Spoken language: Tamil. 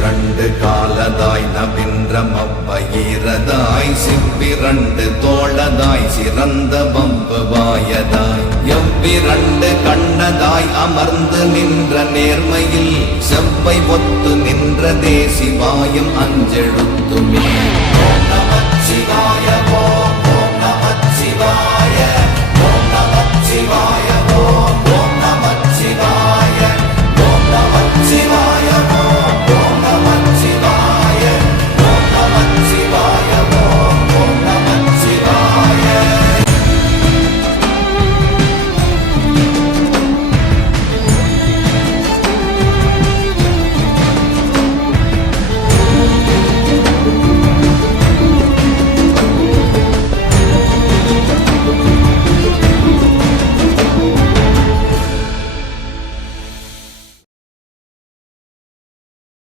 இரண்டு காலதாய் நவின்ற மவ்வயிரதாய் சிவ்விரண்டு தோளதாய் சிறந்த வம்புவாயதாய் எவ்விரண்டு கண்ணதாய் அமர்ந்து நின்ற நேர்மையில் செவ்வை ஒத்து நின்றதே சிவாயம் அஞ்செழுத்துமே